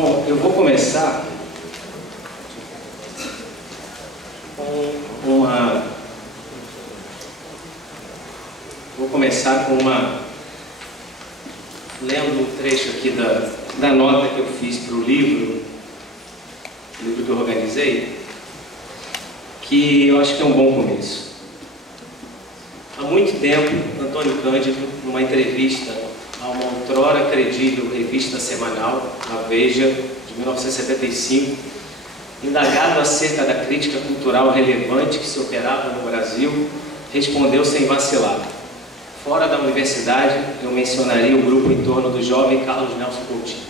Bom, eu vou começar lendo um trecho aqui da nota que eu fiz para o livro que eu organizei, que eu acho que é um bom começo. Há muito tempo, Antônio Cândido, numa entrevista a uma outrora credível revista semanal, a Veja, de 1975, indagado acerca da crítica cultural relevante que se operava no Brasil, respondeu sem vacilar: fora da universidade, eu mencionaria o grupo em torno do jovem Carlos Nelson Coutinho.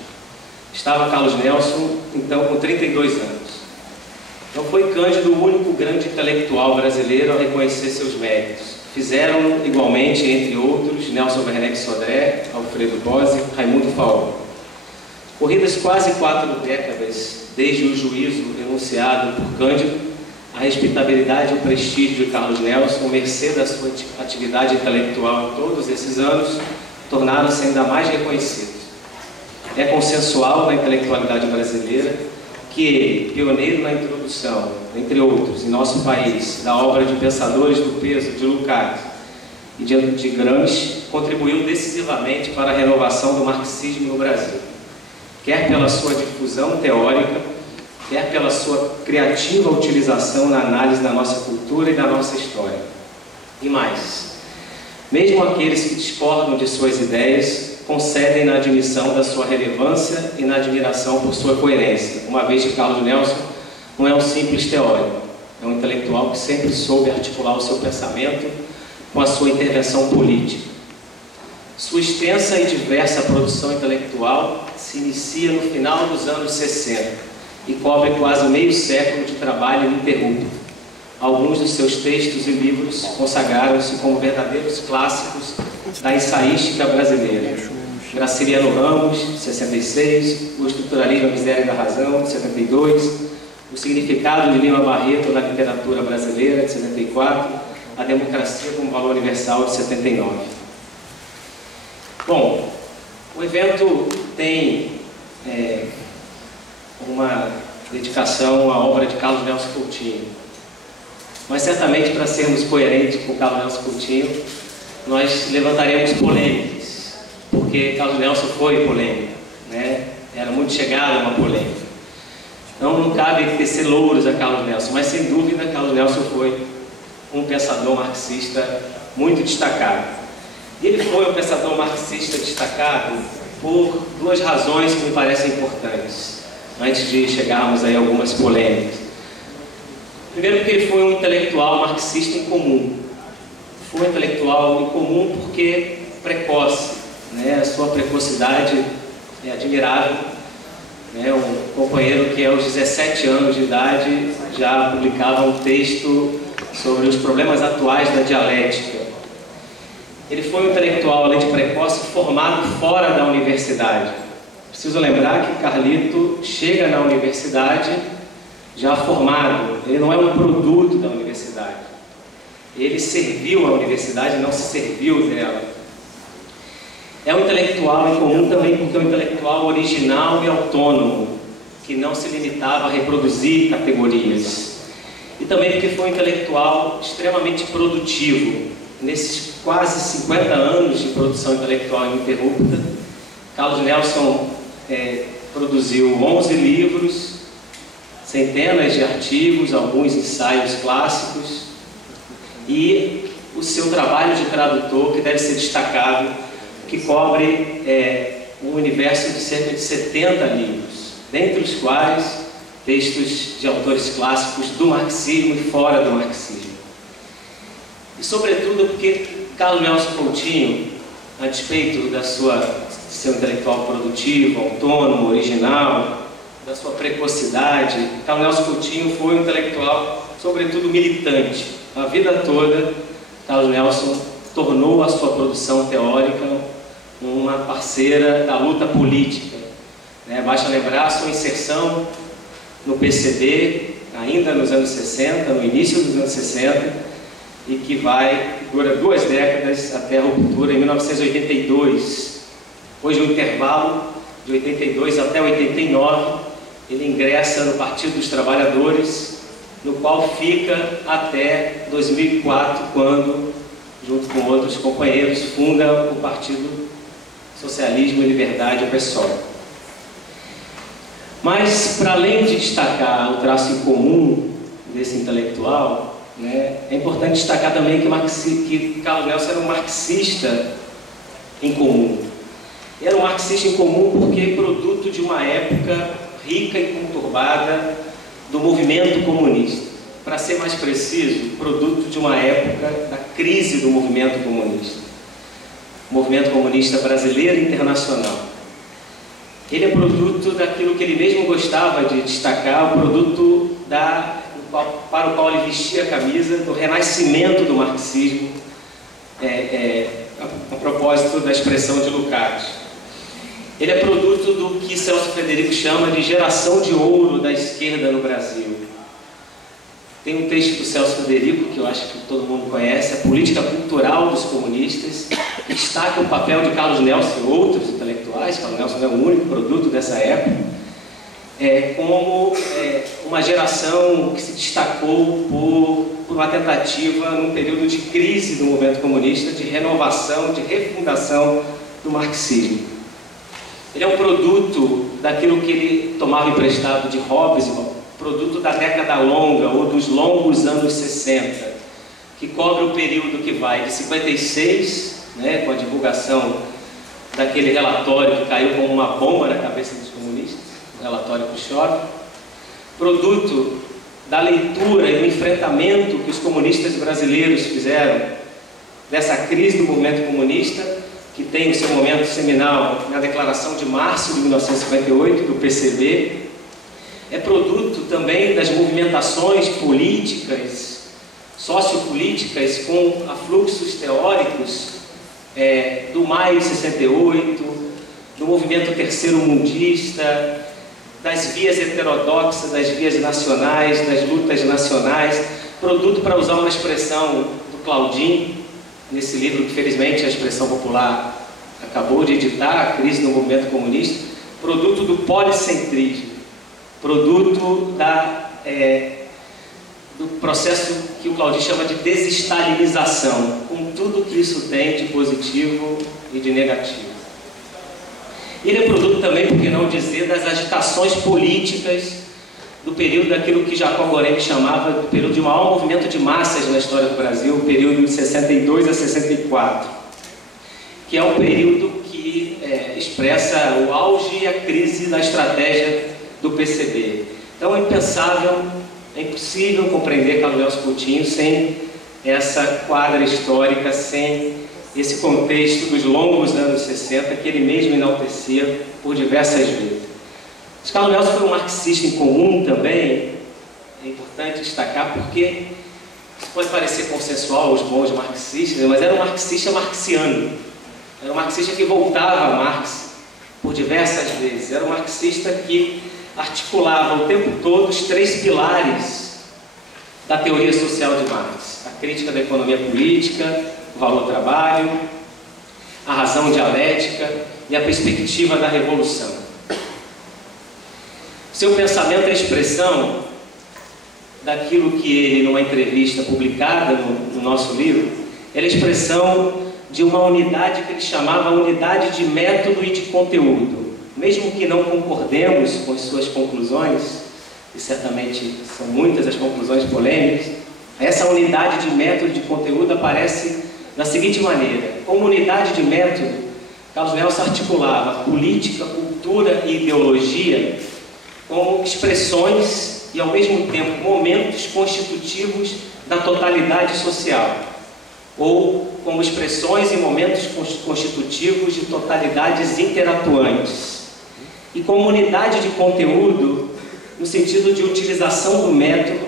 Estava Carlos Nelson, então, com 32 anos. Não foi Cândido o único grande intelectual brasileiro a reconhecer seus méritos. Fizeram igualmente, entre outros, Nelson Werneck Sodré, Alfredo Bose, Raimundo Faol. Corridas quase 4 décadas desde o juízo enunciado por Cândido, a respeitabilidade e o prestígio de Carlos Nelson, mercê da sua atividade intelectual em todos esses anos, tornaram-se ainda mais reconhecidos. É consensual na intelectualidade brasileira que ele, pioneiro na introdução, entre outros, em nosso país, da obra de pensadores do peso de Lukács e de Gramsci, contribuiu decisivamente para a renovação do marxismo no Brasil, quer pela sua difusão teórica, quer pela sua criativa utilização na análise da nossa cultura e da nossa história. E mais, mesmo aqueles que discordam de suas ideias concedem na admissão da sua relevância e na admiração por sua coerência, uma vez que Carlos Nelson não é um simples teórico, é um intelectual que sempre soube articular o seu pensamento com a sua intervenção política. Sua extensa e diversa produção intelectual se inicia no final dos anos 60 e cobre quase meio século de trabalho ininterrupto. Alguns dos seus textos e livros consagraram-se como verdadeiros clássicos da ensaística brasileira. Graciliano Ramos, de 66, O Estruturalismo, a Miséria da Razão, de 72, O Significado de Lima Barreto na Literatura Brasileira, de 74, A Democracia como Valor Universal, de 79. Bom, o evento tem uma dedicação à obra de Carlos Nelson Coutinho, mas certamente, para sermos coerentes com Carlos Nelson Coutinho, nós levantaremos polêmicas, porque Carlos Nelson foi polêmico, né? Era muito chegado a uma polêmica. Então não cabe tecer louros a Carlos Nelson, mas sem dúvida Carlos Nelson foi um pensador marxista muito destacado. E ele foi um pensador marxista destacado por duas razões que me parecem importantes, antes de chegarmos aí a algumas polêmicas. Primeiro, porque ele foi um intelectual marxista incomum. Foi um intelectual incomum porque precoce, né? A sua precocidade é admirável, né? Um companheiro que aos 17 anos de idade já publicava um texto sobre os problemas atuais da dialética. Ele foi um intelectual, além de precoce, formado fora da universidade. Preciso lembrar que Carlito chega na universidade já formado. Ele não é um produto da universidade. Ele serviu a universidade, não se serviu dela. É um intelectual em comum também porque é um intelectual original e autônomo, que não se limitava a reproduzir categorias. E também porque foi um intelectual extremamente produtivo. Nesses quase 50 anos de produção intelectual ininterrupta, Carlos Nelson produziu 11 livros, centenas de artigos, alguns ensaios clássicos, e o seu trabalho de tradutor, que deve ser destacado, que cobre um universo de cerca de 70 livros, dentre os quais textos de autores clássicos do marxismo e fora do marxismo. E sobretudo porque Carlos Nelson Coutinho, a despeito de seu intelectual produtivo, autônomo, original, da sua precocidade, Carlos Nelson Coutinho foi um intelectual, sobretudo militante. A vida toda, Carlos Nelson tornou a sua produção teórica uma parceira da luta política, né? Basta lembrar a sua inserção no PCB, ainda nos anos 60, no início dos anos 60, e que dura 2 décadas até a ruptura em 1982, depois de um intervalo de 82 até 89, ele ingressa no Partido dos Trabalhadores, no qual fica até 2004, quando, junto com outros companheiros, funda o Partido Socialismo e Liberdade, o PSOL. Mas, para além de destacar o traço em comum desse intelectual, né, é importante destacar também que Carlos Nelson era um marxista em comum. Era um marxista em comum porque produto de uma época rica e conturbada do movimento comunista. Para ser mais preciso, produto de uma época da crise do movimento comunista. Movimento comunista brasileiro e internacional. Ele é produto daquilo que ele mesmo gostava de destacar, o produto para o qual ele vestia a camisa, do renascimento do marxismo, a propósito da expressão de Lukács. Ele é produto do que Celso Frederico chama de geração de ouro da esquerda no Brasil. Tem um texto do Celso Frederico, que eu acho que todo mundo conhece, A Política Cultural dos Comunistas, que destaca o papel de Carlos Nelson e outros intelectuais. Carlos Nelson é o único produto dessa época, como uma geração que se destacou por uma tentativa, num período de crise do movimento comunista, de renovação, de refundação do marxismo. Ele é um produto daquilo que ele tomava emprestado de Hobsbawm, produto da década longa, ou dos longos anos 60, que cobre o período que vai de 56, né, com a divulgação daquele relatório que caiu como uma bomba na cabeça dos comunistas, o relatório Khrushchev, produto da leitura e do enfrentamento que os comunistas brasileiros fizeram dessa crise do movimento comunista, que tem o seu momento seminal na Declaração de Março de 1958, do PCB, é produto também das movimentações políticas, sociopolíticas, com afluxos teóricos do Maio de 68, do movimento terceiro-mundista, das vias heterodoxas, das vias nacionais, das lutas nacionais, produto, para usar uma expressão do Claudin, nesse livro que, felizmente, a Expressão Popular acabou de editar, A Crise do Movimento Comunista, produto do policentrismo, produto do processo que o Claudin chama de desestalinização, com tudo que isso tem de positivo e de negativo. Ele é produto também, por que não dizer, das agitações políticas do período daquilo que Jacob Goreng chamava do período de maior movimento de massas na história do Brasil, o período de 62 a 64, que é um período que expressa o auge e a crise da estratégia do PCB. Então é impensável, é impossível compreender Carlos Nelson Coutinho sem essa quadra histórica, sem esse contexto dos longos anos 60, que ele mesmo enaltecia por diversas vezes. Mas Carlos Nelson foi um marxista em comum também, é importante destacar, porque isso pode parecer consensual aos bons marxistas, mas era um marxista marxiano, era um marxista que voltava a Marx por diversas vezes, era um marxista que articulava o tempo todo os três pilares da teoria social de Marx: a crítica da economia política, o valor-trabalho, a razão dialética e a perspectiva da revolução. Seu pensamento é a expressão daquilo que ele, numa entrevista publicada no nosso livro, era a expressão de uma unidade que ele chamava unidade de método e de conteúdo. Mesmo que não concordemos com as suas conclusões, e certamente são muitas as conclusões polêmicas, essa unidade de método e de conteúdo aparece da seguinte maneira: como unidade de método, Carlos Nelson articulava política, cultura e ideologia como expressões e, ao mesmo tempo, momentos constitutivos da totalidade social, ou como expressões e momentos constitutivos de totalidades interatuantes, e como unidade de conteúdo no sentido de utilização do método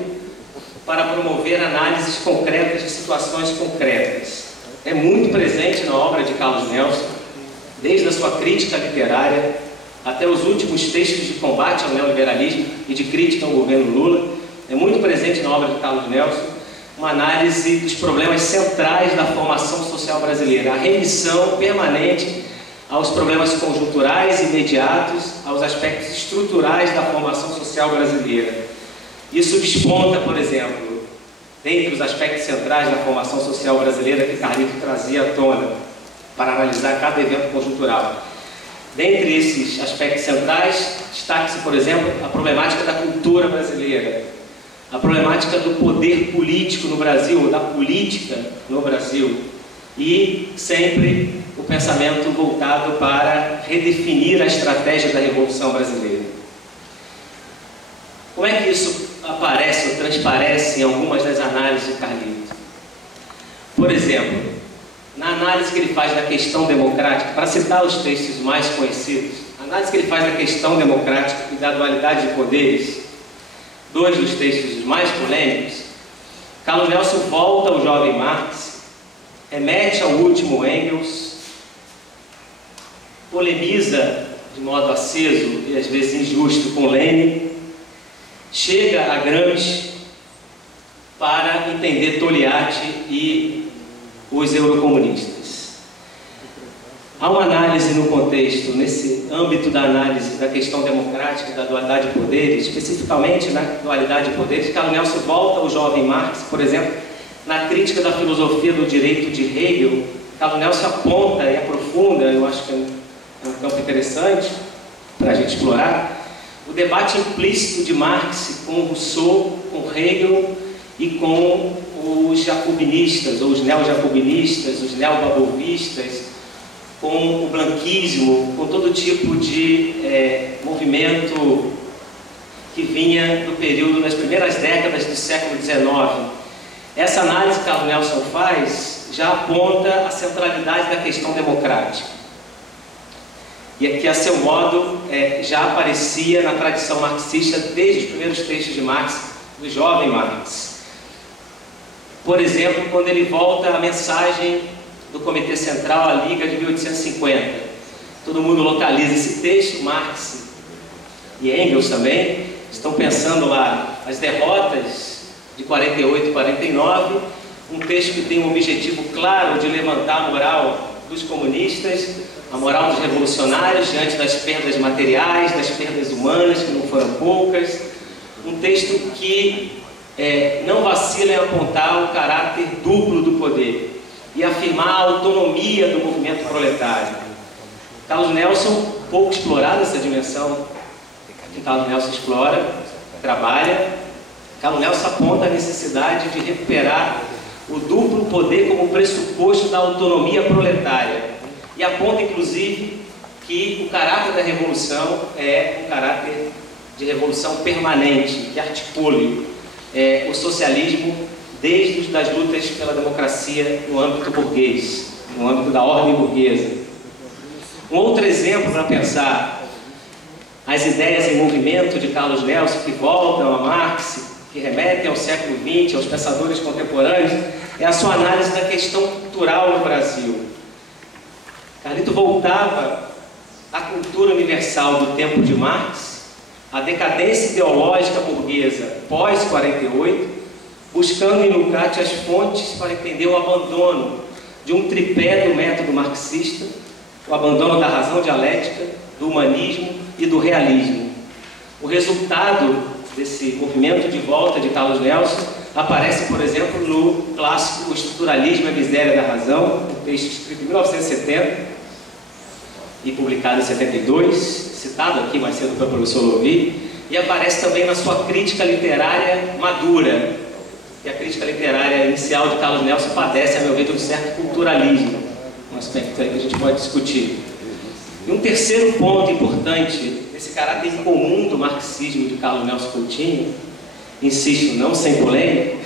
para promover análises concretas de situações concretas. É muito presente na obra de Carlos Nelson, desde a sua crítica literária até os últimos textos de combate ao neoliberalismo e de crítica ao governo Lula. É muito presente na obra de Carlos Nelson uma análise dos problemas centrais da formação social brasileira, a remissão permanente aos problemas conjunturais imediatos, aos aspectos estruturais da formação social brasileira. Isso desponta, por exemplo, dentre os aspectos centrais da formação social brasileira que Carlito trazia à tona, para analisar cada evento conjuntural. Dentre esses aspectos centrais, destaque-se, por exemplo, a problemática da cultura brasileira, a problemática do poder político no Brasil, da política no Brasil, e sempre o pensamento voltado para redefinir a estratégia da Revolução Brasileira. Como é que isso aparece ou transparece em algumas das análises de Carlito? Por exemplo, na análise que ele faz da questão democrática, para citar os textos mais conhecidos, a análise que ele faz da questão democrática e da dualidade de poderes, dois dos textos mais polêmicos, Carlos Nelson volta ao jovem Marx, remete ao último Engels, polemiza de modo aceso e às vezes injusto com Lenin, chega a Gramsci para entender Togliatti e os eurocomunistas. Há uma análise no contexto, nesse âmbito da análise da questão democrática e da dualidade de poderes, especificamente na dualidade de poderes, Carlos Nelson volta ao jovem Marx, por exemplo, na crítica da filosofia do direito de Hegel. Carlos Nelson aponta e aprofunda, eu acho que é um campo interessante para a gente explorar, o debate implícito de Marx com Rousseau, com Hegel e com os jacobinistas, ou os neo-jacobinistas, os neo-babovistas, com o blanquismo, com todo tipo de movimento que vinha do período das primeiras décadas do século XIX. Essa análise que Carlos Nelson faz já aponta a centralidade da questão democrática. E aqui, a seu modo, já aparecia na tradição marxista desde os primeiros textos de Marx, do jovem Marx. Por exemplo, quando ele volta à mensagem do Comitê Central, a Liga de 1850. Todo mundo localiza esse texto, Marx e Engels também estão pensando lá as derrotas de 48 e 49, um texto que tem um objetivo claro de levantar a moral dos comunistas, a moral dos revolucionários diante das perdas materiais, das perdas humanas, que não foram poucas. Um texto que não vacila em apontar o caráter duplo do poder e afirmar a autonomia do movimento proletário. Carlos Nelson, pouco explorada essa dimensão que Carlos Nelson explora, trabalha. Carlos Nelson aponta a necessidade de recuperar o duplo poder como pressuposto da autonomia proletária. E aponta, inclusive, que o caráter da revolução é um caráter de revolução permanente, que articule o socialismo desde as lutas pela democracia no âmbito burguês, no âmbito da ordem burguesa. Um outro exemplo para pensar as ideias em movimento de Carlos Nelson, que voltam a Marx, que remetem ao século XX, aos pensadores contemporâneos, é a sua análise da questão cultural no Brasil. Carlito voltava à cultura universal do tempo de Marx, à decadência ideológica burguesa pós-48, buscando em Lukács as fontes para entender o abandono de um tripé do método marxista, o abandono da razão dialética, do humanismo e do realismo. O resultado desse movimento de volta de Carlos Nelson aparece, por exemplo, no clássico O Estruturalismo e a Miséria da Razão, um texto escrito em 1970 e publicado em 72, citado aqui mais cedo pelo professor Louvi, e aparece também na sua crítica literária madura. E a crítica literária inicial de Carlos Nelson padece, a meu ver, de um certo culturalismo, um aspecto aí que a gente pode discutir. E um terceiro ponto importante desse caráter comum do marxismo de Carlos Nelson Coutinho, insisto, não sem polêmica,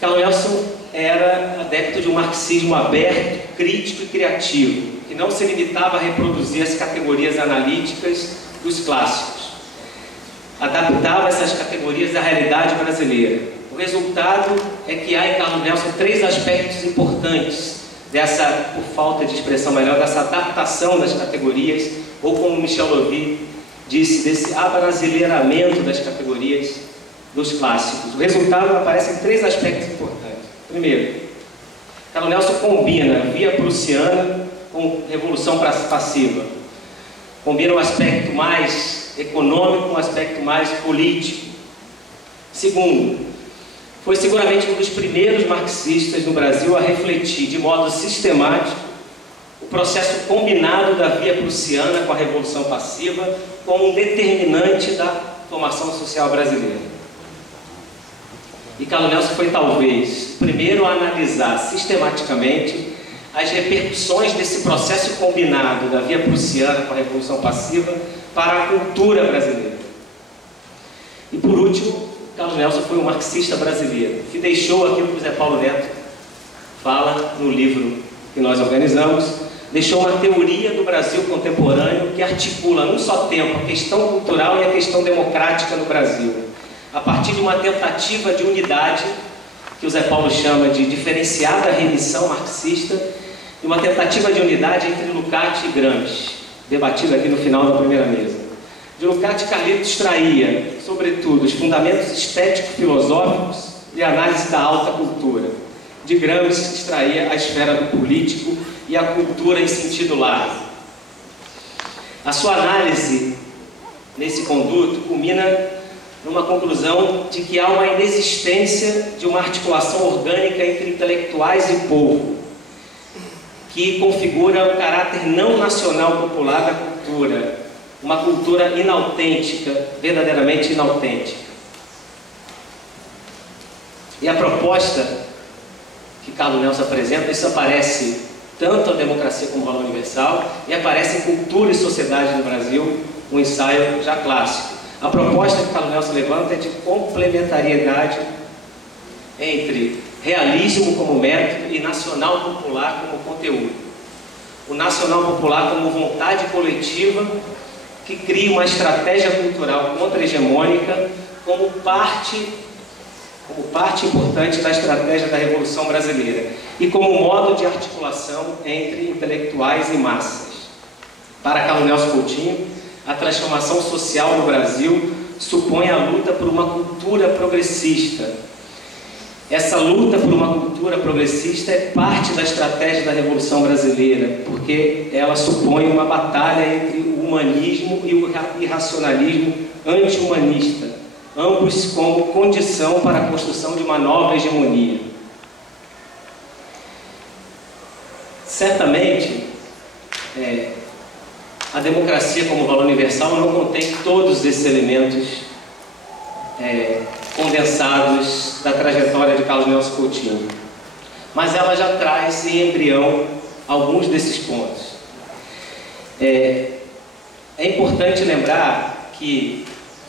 Carlos Nelson era adepto de um marxismo aberto, crítico e criativo, que não se limitava a reproduzir as categorias analíticas dos clássicos. Adaptava essas categorias à realidade brasileira. O resultado é que há em Carlos Nelson três aspectos importantes dessa, por falta de expressão melhor, dessa adaptação das categorias, ou como Michel Louvi disse, desse abrasileiramento das categorias dos clássicos. O resultado aparece em três aspectos importantes. Primeiro, Carlos Nelson combina via prussiana com revolução passiva. Combina um aspecto mais econômico com um aspecto mais político. Segundo, foi seguramente um dos primeiros marxistas no Brasil a refletir de modo sistemático o processo combinado da via prussiana com a revolução passiva como um determinante da formação social brasileira. E Carlos Nelson foi talvez o primeiro a analisar sistematicamente as repercussões desse processo combinado da via prussiana com a revolução passiva para a cultura brasileira. E por último, Carlos Nelson foi um marxista brasileiro, que deixou aquilo que o Zé Paulo Neto fala no livro que nós organizamos, deixou uma teoria do Brasil contemporâneo que articula num só tempo a questão cultural e a questão democrática no Brasil, a partir de uma tentativa de unidade, que o Zé Paulo chama de diferenciada remissão marxista, e uma tentativa de unidade entre Lukács e Gramsci, debatido aqui no final da primeira mesa. De Lukács, Carlito extraía, sobretudo, os fundamentos estético-filosóficos e a análise da alta cultura. De Gramsci, extraía a esfera do político e a cultura em sentido largo. A sua análise nesse conduto culmina numa conclusão de que há uma inexistência de uma articulação orgânica entre intelectuais e povo, que configura o caráter não nacional popular da cultura, uma cultura inautêntica, verdadeiramente inautêntica. E a proposta que Carlos Nelson apresenta, isso aparece tanto a Democracia como Valor Universal, e aparece em Cultura e Sociedade no Brasil, um ensaio já clássico. A proposta que Carlos Nelson levanta é de complementariedade entre realismo como método e nacional popular como conteúdo. O nacional popular como vontade coletiva que cria uma estratégia cultural contra-hegemônica como parte importante da estratégia da Revolução Brasileira e como modo de articulação entre intelectuais e massas. Para Carlos Nelson Coutinho, a transformação social no Brasil supõe a luta por uma cultura progressista. Essa luta por uma cultura progressista é parte da estratégia da Revolução Brasileira, porque ela supõe uma batalha entre o humanismo e o irracionalismo anti-humanista, ambos como condição para a construção de uma nova hegemonia. Certamente, a democracia como valor universal não contém todos esses elementos condensados da trajetória de Carlos Nelson Coutinho, mas ela já traz em embrião alguns desses pontos. É importante lembrar que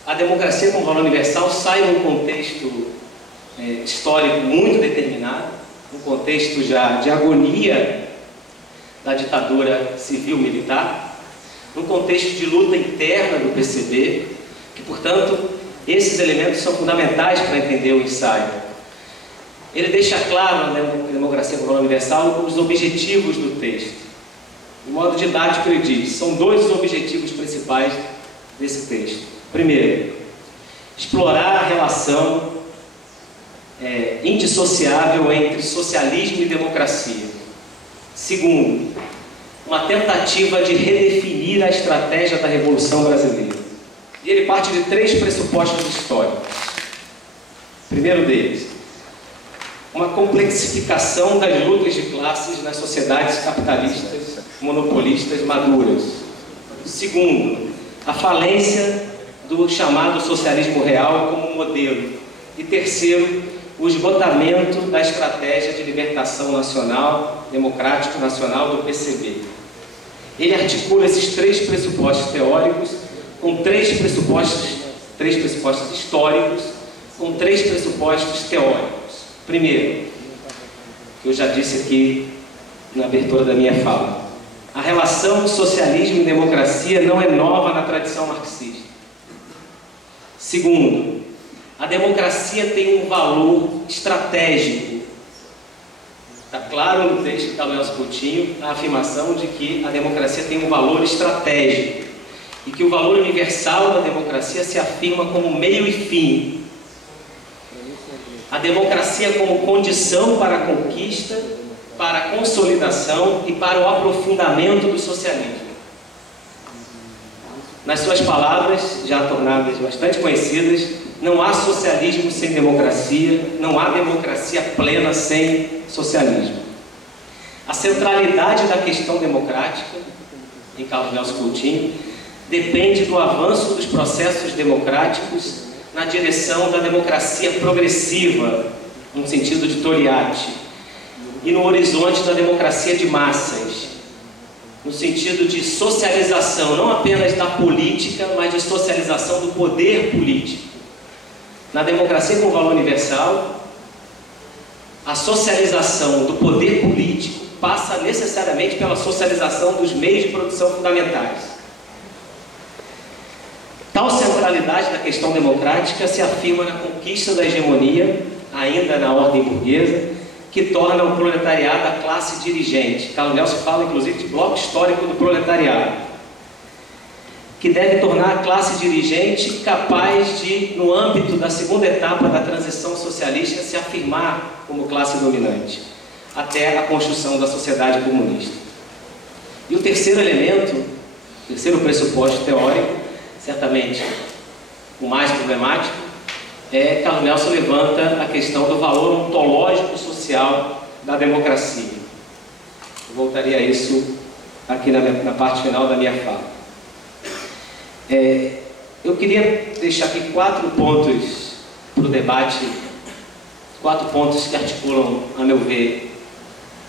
a democracia como valor universal sai de um contexto histórico muito determinado, um contexto já de agonia da ditadura civil-militar, num contexto de luta interna do PCB, que, portanto, esses elementos são fundamentais para entender o ensaio. Ele deixa claro na Democracia como Valor Universal os objetivos do texto. De modo didático, ele diz, são dois os objetivos principais desse texto. Primeiro, explorar a relação indissociável entre socialismo e democracia. Segundo, uma tentativa de redefinir a estratégia da Revolução Brasileira. E ele parte de três pressupostos históricos. Primeiro deles, uma complexificação das lutas de classes nas sociedades capitalistas, monopolistas maduras. Segundo, a falência do chamado socialismo real como modelo. E terceiro, o esgotamento da estratégia de libertação nacional, democrático nacional do PCB. Ele articula esses três pressupostos teóricos com três pressupostos históricos, com três pressupostos teóricos. Primeiro, que eu já disse aqui na abertura da minha fala, a relação socialismo e democracia não é nova na tradição marxista. Segundo, a democracia tem um valor estratégico. Está claro no texto de Carlos Nelson Coutinho a afirmação de que a democracia tem um valor estratégico e que o valor universal da democracia se afirma como meio e fim. A democracia como condição para a conquista para a consolidação e para o aprofundamento do socialismo. Nas suas palavras, já tornadas bastante conhecidas, não há socialismo sem democracia, não há democracia plena sem socialismo. A centralidade da questão democrática, em Carlos Nelson Coutinho, depende do avanço dos processos democráticos na direção da democracia progressiva, no sentido de Togliatti, e no horizonte da democracia de massas, no sentido de socialização, não apenas da política, mas de socialização do poder político. Na democracia com valor universal, a socialização do poder político passa necessariamente pela socialização dos meios de produção fundamentais. Tal centralidade da questão democrática se afirma na conquista da hegemonia, ainda na ordem burguesa, que torna o proletariado a classe dirigente. Carlos Nelson fala, inclusive, de bloco histórico do proletariado, que deve tornar a classe dirigente capaz de, no âmbito da segunda etapa da transição socialista, se afirmar como classe dominante, até a construção da sociedade comunista. E o terceiro elemento, o terceiro pressuposto teórico, certamente o mais problemático, Carlos Nelson levanta a questão do valor ontológico social da democracia. Eu voltaria a isso aqui na parte final da minha fala. Eu queria deixar aqui 4 pontos para o debate, 4 pontos que articulam, a meu ver,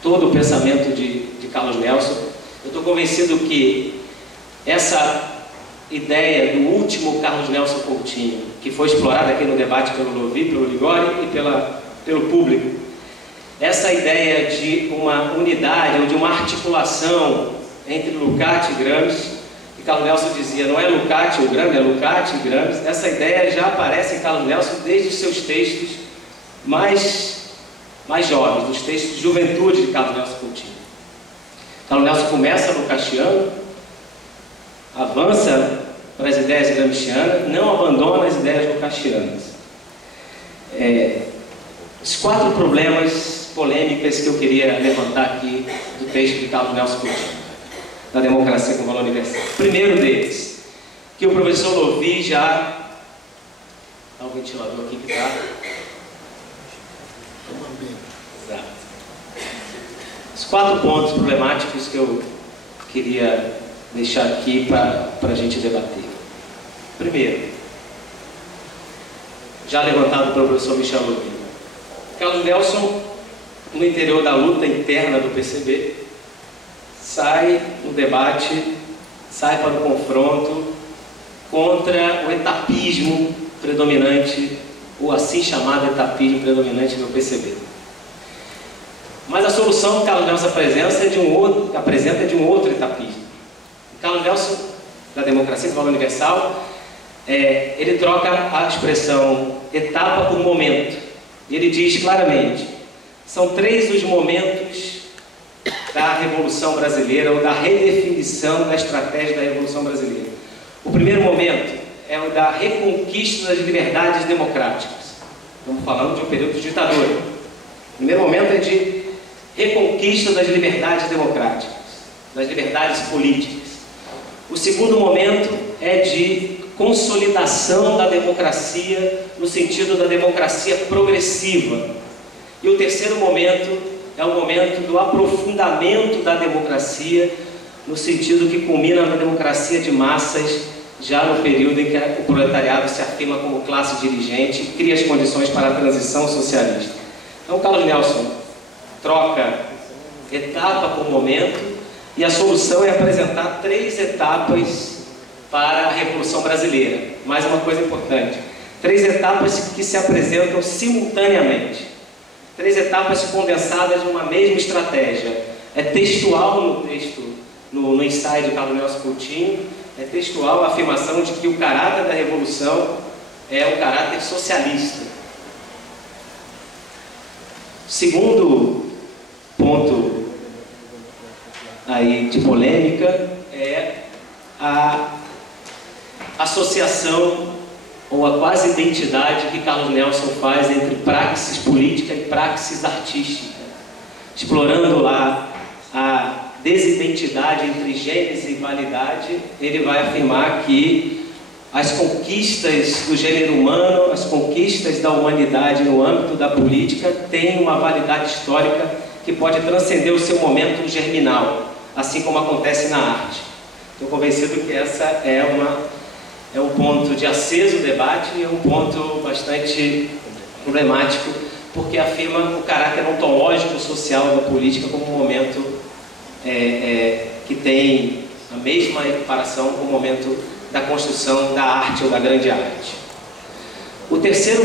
todo o pensamento de Carlos Nelson. Eu estou convencido que essa ideia do último Carlos Nelson Coutinho, que foi explorada aqui no debate pelo Lovi, pelo Ligori e pelo público, essa ideia de uma unidade ou de uma articulação entre Lukács e Gramsci, que Carlos Nelson dizia, não é Lukács ou Gramsci, é Lukács e Gramsci, essa ideia já aparece em Carlos Nelson desde os seus textos mais jovens, dos textos de juventude de Carlos Nelson Coutinho. Carlos Nelson começa Lukácsiano, avança para as ideias gramscianas, não abandona as ideias lukácsianas. Os 4 problemas polêmicas que eu queria levantar aqui do texto de Carlos Nelson Coutinho, da democracia com valor universal. Primeiro deles, que o professor Lovi já... Dá o ventilador aqui que está... Exato. Os 4 pontos problemáticos que eu queria deixar aqui para a gente debater. Primeiro, já levantado pelo professor Michel Lovi, Carlos Nelson, no interior da luta interna do PCB, sai no debate, sai para o confronto contra o etapismo predominante, o assim chamado etapismo predominante do PCB. Mas a solução que Carlos Nelson apresenta é de um outro etapismo. Carlos Nelson, da democracia com valor universal, ele troca a expressão etapa por momento. E ele diz claramente, são 3 os momentos da Revolução Brasileira, ou da redefinição da estratégia da Revolução Brasileira. O primeiro momento é o da reconquista das liberdades democráticas. Estamos falando de um período de ditadura. O primeiro momento é de reconquista das liberdades democráticas, das liberdades políticas. O segundo momento é de consolidação da democracia, no sentido da democracia progressiva. E o terceiro momento é o momento do aprofundamento da democracia, no sentido que culmina na democracia de massas, já no período em que o proletariado se afirma como classe dirigente e cria as condições para a transição socialista. Então, Carlos Nelson troca etapa por momento, e a solução é apresentar 3 etapas para a Revolução Brasileira. Mais uma coisa importante, 3 etapas que se apresentam simultaneamente. 3 etapas condensadas numa mesma estratégia. É textual no texto, no ensaio de Carlos Nelson Coutinho, é textual a afirmação de que o caráter da Revolução é o caráter socialista. Segundo ponto aí de polêmica é a associação ou a quase identidade que Carlos Nelson faz entre praxis política e praxis artística. explorando lá a desidentidade entre gênese e validade, ele vai afirmar que as conquistas do gênero humano, as conquistas da humanidade no âmbito da política têm uma validade histórica que pode transcender o seu momento germinal, assim como acontece na arte. Estou convencido que essa é um ponto de aceso debate e é um ponto bastante problemático, porque afirma o caráter ontológico social da política como um momento que tem a mesma equiparação com o momento da construção da arte ou da grande arte. O terceiro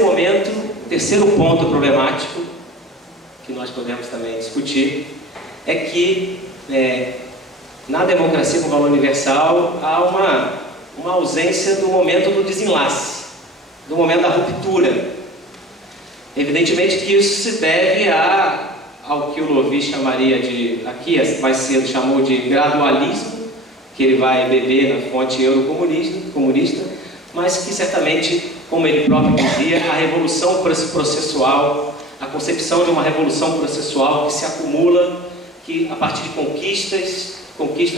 ponto problemático, que nós podemos também discutir, é que na democracia com valor universal há uma ausência do momento do desenlace, do momento da ruptura. Evidentemente que isso se deve ao que o Louvis chamaria aqui mais cedo chamou de gradualismo, que ele vai beber na fonte eurocomunista, mas que certamente, como ele próprio dizia, a revolução processual, a concepção de uma revolução processual que se acumula, que a partir de conquistas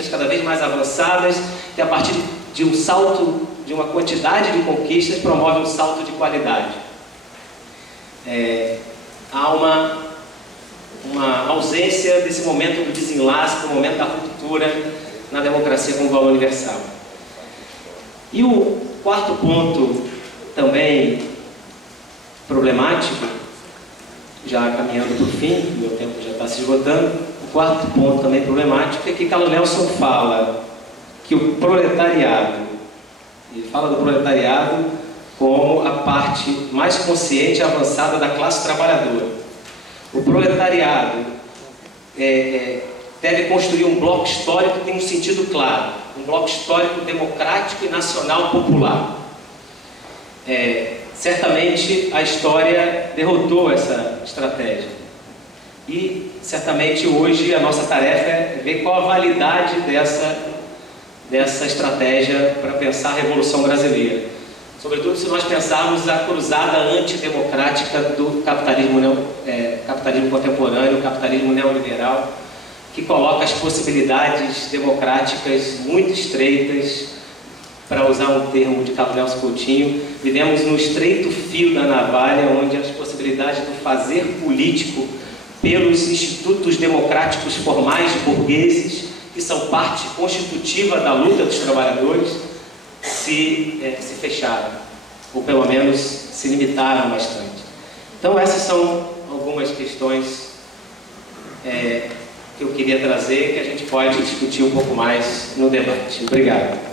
cada vez mais avançadas, que a partir de um salto, de uma quantidade de conquistas, promove um salto de qualidade. Há uma ausência desse momento do desenlace, do momento da ruptura na democracia com valor universal. E o quarto ponto, também problemático, já caminhando para o fim, meu tempo já está se esgotando, o quarto ponto também problemático é que Carlos Nelson fala que o proletariado, ele fala do proletariado como a parte mais consciente e avançada da classe trabalhadora. O proletariado deve construir um bloco histórico que tem um sentido claro, um bloco histórico democrático e nacional popular. Certamente a história derrotou essa estratégia e certamente hoje a nossa tarefa é ver qual a validade dessa estratégia para pensar a Revolução Brasileira. Sobretudo se nós pensarmos a cruzada antidemocrática do capitalismo contemporâneo, o capitalismo neoliberal, que coloca as possibilidades democráticas muito estreitas, para usar um termo de Carlos Nelson Coutinho. Vivemos no estreito fio da navalha, onde as possibilidades do fazer político pelos institutos democráticos formais burgueses, que são parte constitutiva da luta dos trabalhadores, se fecharam, ou pelo menos se limitaram bastante. Então essas são algumas questões que eu queria trazer, que a gente pode discutir um pouco mais no debate. Obrigado.